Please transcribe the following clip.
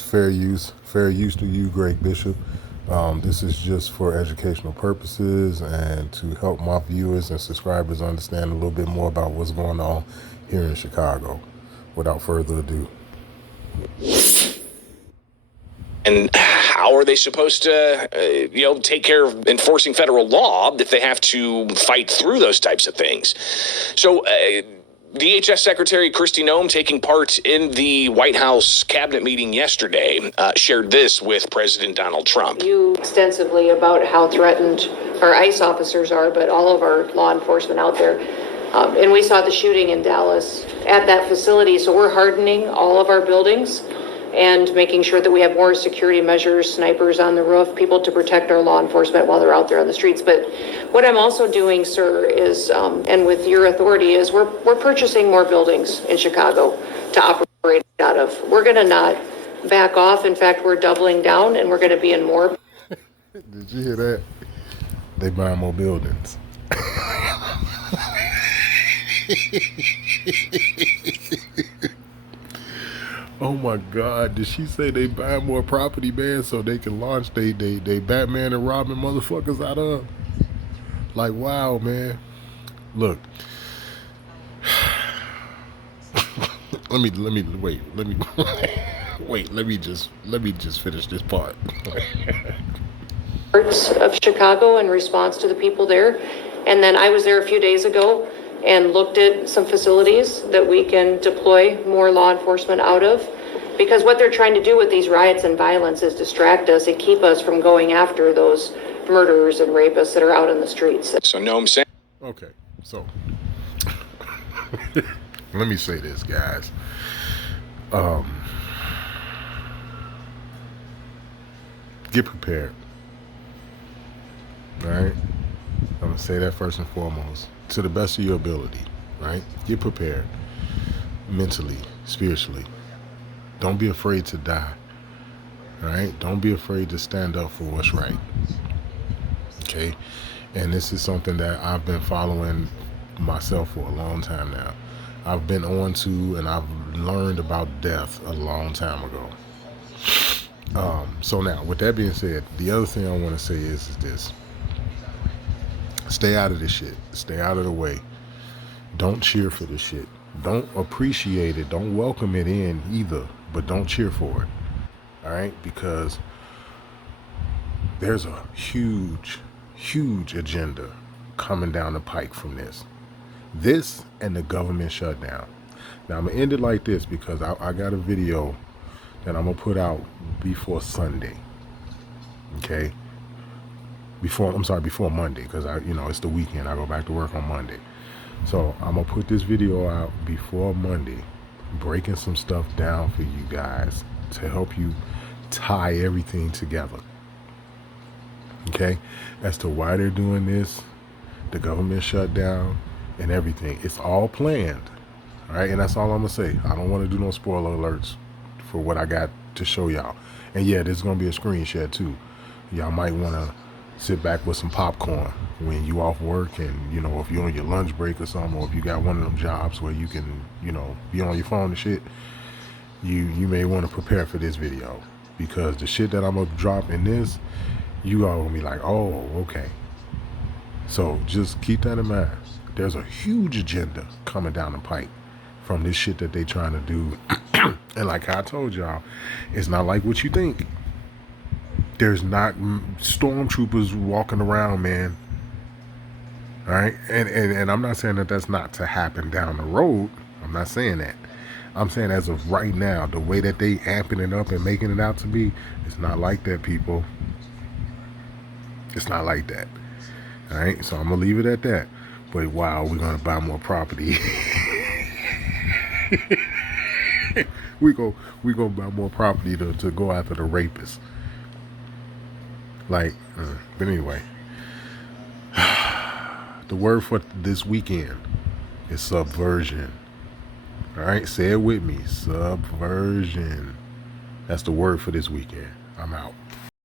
Fair use to you, Greg Bishop. This is just for educational purposes and to help my viewers and subscribers understand a little bit more about what's going on here in Chicago. Without further ado. And how are they supposed to, take care of enforcing federal law if they have to fight through those types of things? So, DHS Secretary Kristi Noem, taking part in the White House cabinet meeting yesterday, shared this with President Donald Trump. You extensively about how threatened our ICE officers are, but all of our law enforcement out there. And we saw the shooting in Dallas at that facility, so we're hardening all of our buildings and making sure that we have more security measures, snipers on the roof, people to protect our law enforcement while they're out there on the streets. But what I'm also doing, sir, is, and with your authority, is we're purchasing more buildings in Chicago to operate out of. We're going to not back off. In fact, we're doubling down, and we're going to be in more. Did you hear that? They buying more buildings. Oh my God, did she say they buy more property, man, so they can launch they Batman and Robin motherfuckers out of? Like, wow, man. Look. let me just finish this part. Parts of Chicago in response to the people there. And then I was there a few days ago and looked at some facilities that we can deploy more law enforcement out of. Because what they're trying to do with these riots and violence is distract us and keep us from going after those murderers and rapists that are out in the streets. So Noem saying. Okay, so let me say this, guys. Get prepared. All right? I'm going to say that first and foremost. To the best of your ability, right? Get prepared. Mentally, spiritually. Don't be afraid to die. All right? Don't be afraid to stand up for what's right. Okay? And this is something that I've been following myself for a long time now. I've been on to and I've learned about death a long time ago. So now, with that being said, the other thing I want to say is this. Stay out of this shit. Stay out of the way. Don't cheer for this shit. Don't appreciate it. Don't welcome it in either, but don't cheer for it. All right? Because there's a huge agenda coming down the pike from this. This and the government shutdown. Now, I'm going to end it like this because I got a video that I'm going to put out before Sunday. Okay? Before Monday, because it's the weekend. I go back to work on Monday. So I'm going to put this video out before Monday, breaking some stuff down for you guys to help you tie everything together. Okay? As to why they're doing this, the government shutdown, and everything. It's all planned. All right? And that's all I'm going to say. I don't want to do no spoiler alerts for what I got to show y'all. And yeah, there's going to be a screen share too. Y'all might want to sit back with some popcorn when you off work, and if you're on your lunch break or something, or if you got one of them jobs where you can be on your phone and shit, you may want to prepare for this video, because the shit that I'm gonna drop in this, you all gonna be like, oh, okay. So just keep that in mind. There's a huge agenda coming down the pipe from this shit that they trying to do. And like I told y'all, it's not like what you think. There's not stormtroopers walking around, man. All right? And I'm not saying that that's not to happen down the road. I'm not saying that. I'm saying as of right now, the way that they amping it up and making it out to be, it's not like that, people. It's not like that. All right? So I'm going to leave it at that. But wow, we're going to buy more property. we go buy more property to go after the rapists. But anyway, the word for this weekend is subversion. All right, say it with me, subversion. That's the word for this weekend. I'm out.